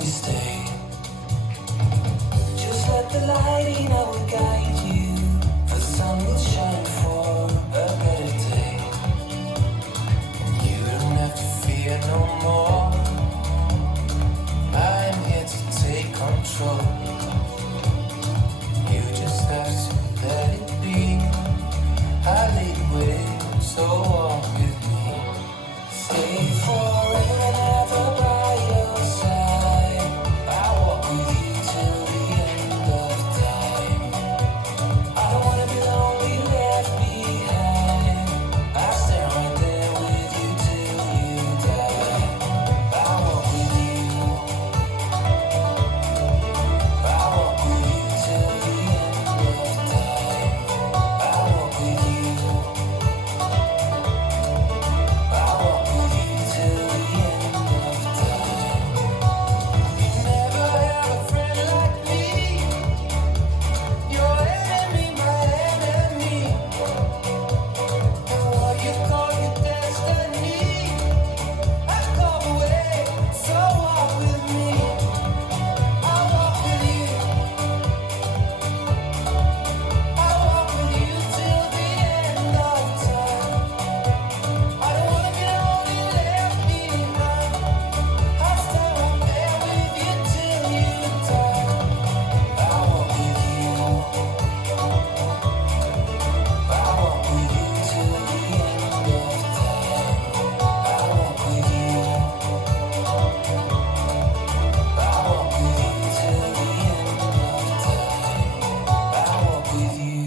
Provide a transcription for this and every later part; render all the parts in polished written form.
we stay. Just let the light in, I will guide you. The sun will shine for a better day. You don't have to fear no more. I'm here to take control. You just have to let it be. I lead the way, so walk with me. Stay forever and ever by your side. I walk with you till the end of time. I don't wanna be lonely, left behind. I stand right there with you till you die. I walk with you. I walk with you till the end of time. I walk with you. I walk with you till the end of time. You never had a friend like me. Your enemy, my enemy. And what you call your destiny, I call away. So walk with me. I walk with you. I walk with you till the end of time. I don't wanna be lonely, left behind. I stand right there with you till you die. I walk with you. I walk with you till the end of time. I walk with you. I walk with you till the end of time. I walk with you.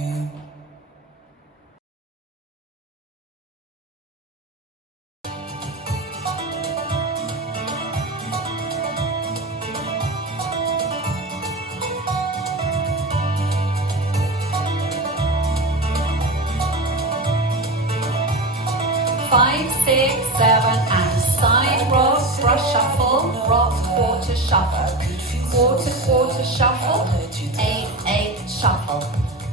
5, 6, 7, and side rock, brush shuffle, rock, quarter shuffle, quarter, quarter shuffle, 8, 8 shuffle,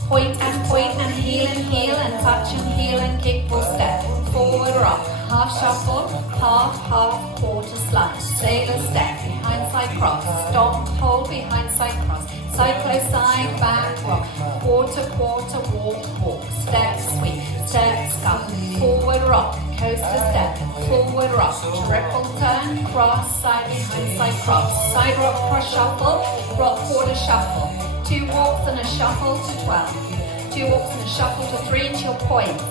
point and heel and touch and heel and kick full step, forward rock, half shuffle, half, half, quarter slide, sailor step, behind side cross, stomp, hold behind side cross, side close side, back rock, quarter, quarter, walk, walk, step, sweep, step, scuff, forward rock, coaster step, forward rock, triple turn, cross, side behind side cross, side rock, cross shuffle, rock, quarter shuffle, 2 walks and a shuffle to 12, 2 walks and a shuffle to 3 into your points,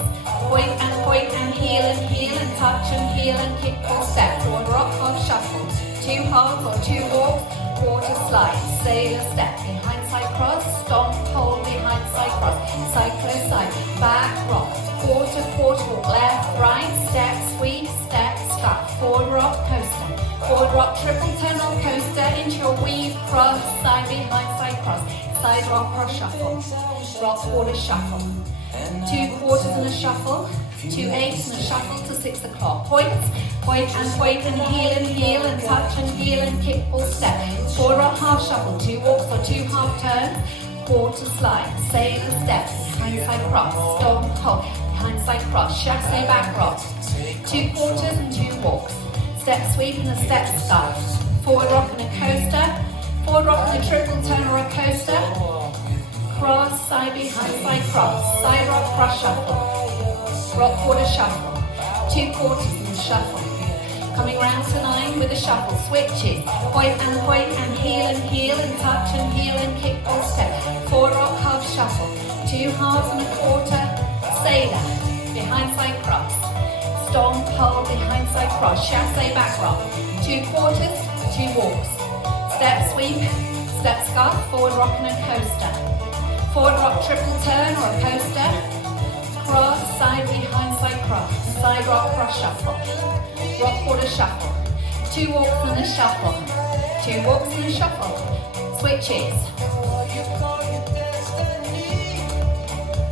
point and heel and touch and heel and kick full step, forward rock, half shuffle, 2 halves or 2 walks, quarter slide, sailor step, behind side cross, stomp, hold behind side cross, side close side, back rock, quarter, quarter walk, left, right, step, sweep, step, scuff, forward rock, coaster, forward rock, triple turn on coaster, into your weave, cross, side behind side cross, side rock, cross shuffle, rock, quarter shuffle, 2 quarters and a shuffle, 2 eighths and a shuffle to 6 o'clock, points, point and heel and touch and heel and kick full step, forward rock, half shuffle, 2 walks or 2 half turns, quarter slide, sailor step, behind side cross, stomp, hold, behind side cross, chassé back rock, 2 quarters and 2 walks, step sweep and a step scuff, forward rock and a coaster, forward rock and a triple turn or a coaster, cross, side behind side cross, side rock, cross shuffle, rock, quarter shuffle, 2 quarters and a shuffle, coming round to 9 with a shuffle, switches, point and heel and touch and heel and kick full step, forward rock, half shuffle, 2 halves and a quarter, sailor, behind side cross, stomp, hold, behind side cross, chassé back rock, 2 quarters, 2 walks, step sweep, step scuff, forward rock and a coaster, forward rock, triple turn or a coaster, cross, side behind side cross, side rock, cross shuffle, rock, quarter shuffle, 2 walks and a shuffle, 2 walks and a shuffle, switches,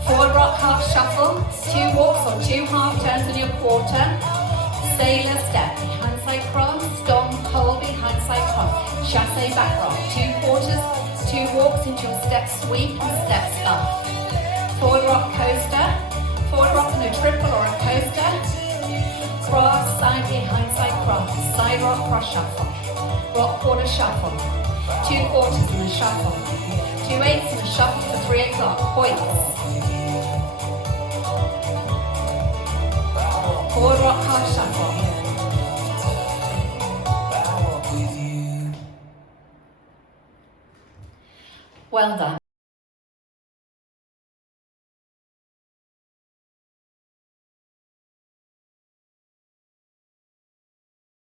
forward rock, half shuffle, 2 walks or 2 half turns in your quarter, sailor step, behind side cross, stomp, hold, behind side cross, chassé back rock, 2 quarters, 2 walks into your step sweep and step scuff, forward rock, coaster, forward rock and a triple or a coaster, cross, side behind, side cross, side rock, cross shuffle, rock, quarter shuffle, 2 quarters in the shuffle, 2 eighths in the shuffle to 3 o'clock, points, 4 rock, half shuffle. Well done.